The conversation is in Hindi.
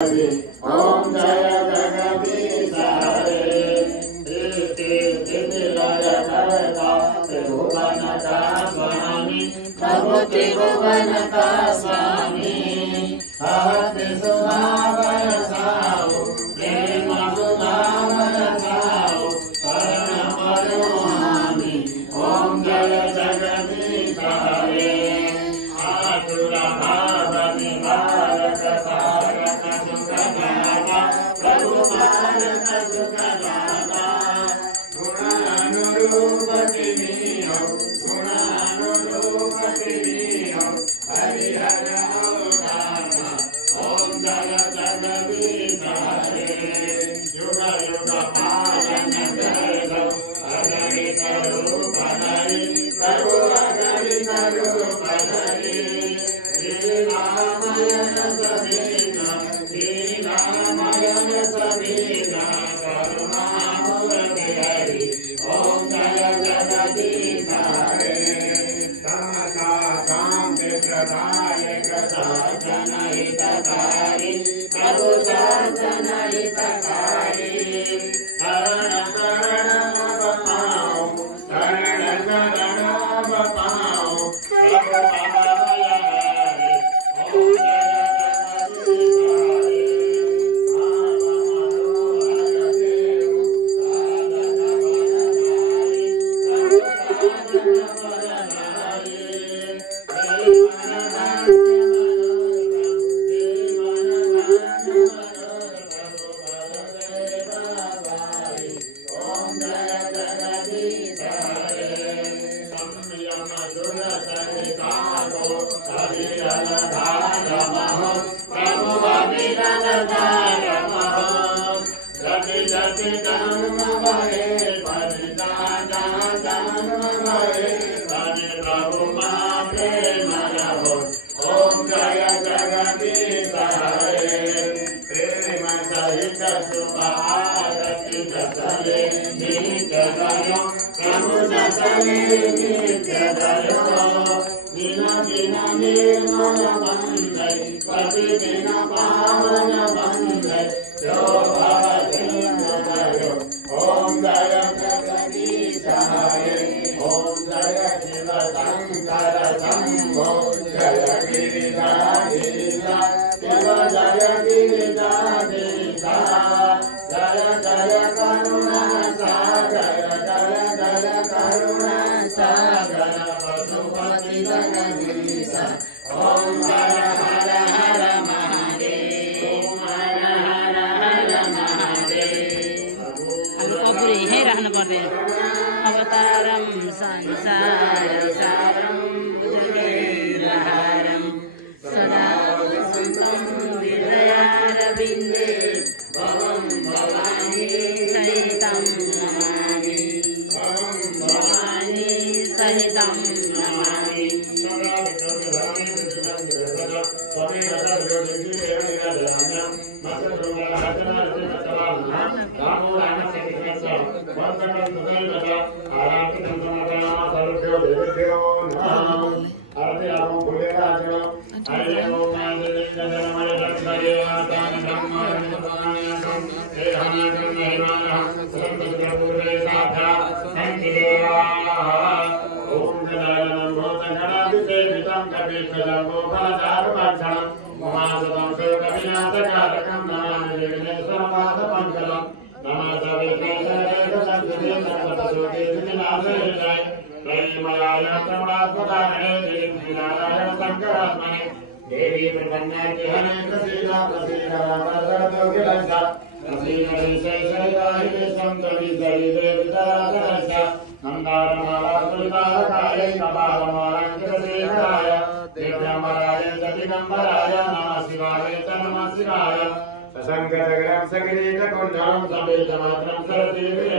ओम जय जगदीश हरे लय करता त्रिभुवन का स्वामी प्रभु त्रिभुवन का स्वामी भक्ति सुधावर साहु प्रेम सुधावर साहु शरण मनोहामी ओम जय जगदीश हरे आतुर भाव निवारक सारक सुखदाता प्रभु पारक सुखदाता गुणानुरूप किमियो गुणानुरूप किमियो हरिहर अवतारा ओम जय जगदीश हरे युग युग पालन करदो अगणित रूप धरि प्रभु अगणित रूप धरि लीलामयन समीना लीलामयन समीना करुणामूर्ति हरि ओम जय जगदीश हरे समता शांति प्रदायक साधन हितकारी प्रभु साधन हितकारी शरण शरण पाओ शरण शरण पाओ प्रभु अभय हरि ओम जय जगदीश हरे भाव मनोहर देव साधन बलधारी प्रभु साधन बलधारी मन धान्य ओम जय जगदीश हरे संयम दुर सहिताको अविरल धारमहो प्रभु अविरल धारमहो जति जति जन्म भये परिजा जन्म भये तनि प्रभु मां प्रेम रहो ओम जय जगदीश हरे प्रेम सहित सुख आरती जसले नित्य दयो प्रभु जसले नित्य दयो दिन दिन निर्मल वंदे प्रतिदिन पावन वंदे यो भव सिंधु भयो ओम जय जगदीश हरे ओम जय शिव शंकर शंभो जय गिरिजाधीश शिव जय गिरिजाधीश जय जय करुणा सागर जय जय करुणा सागर पशुपति जगदीश ओम हर हर हर महादेव ओम हर हर हर महादेव कपुर यही रहनु पर्दैन अवतारम संसार सारम भुजगैर्हारम सदा वसन्तं हृदयारविन्दे भवं भवानी सहितं नमामि भवं भवानी सहितं नमामि देवी प्रपन्नाति हरे प्रसीदा प्रसीदा प्रसीदा प्रसीदा विशेषैः संतति देवी विदारस्य नंदारमाला सुविदारकाय कपालमालंकृतसेवाय दिव्यमराय जतिगंबराय नमः शिवाय नमः शिवाय सशंकरगणं सकिरीटकुण्डलं समेतमात्रं सरस्वती